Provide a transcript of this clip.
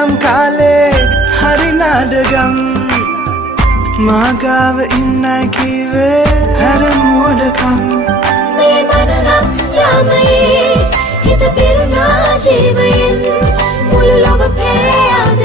යම් කාලේ හරි නාඩගම් මාගාව ඉන්නයි කිවේ හැර මෝඩකම් මේ මනරම් යාමයේ හිත පිරුණා ජීවයෙන් මුළු ලොව පෑයාද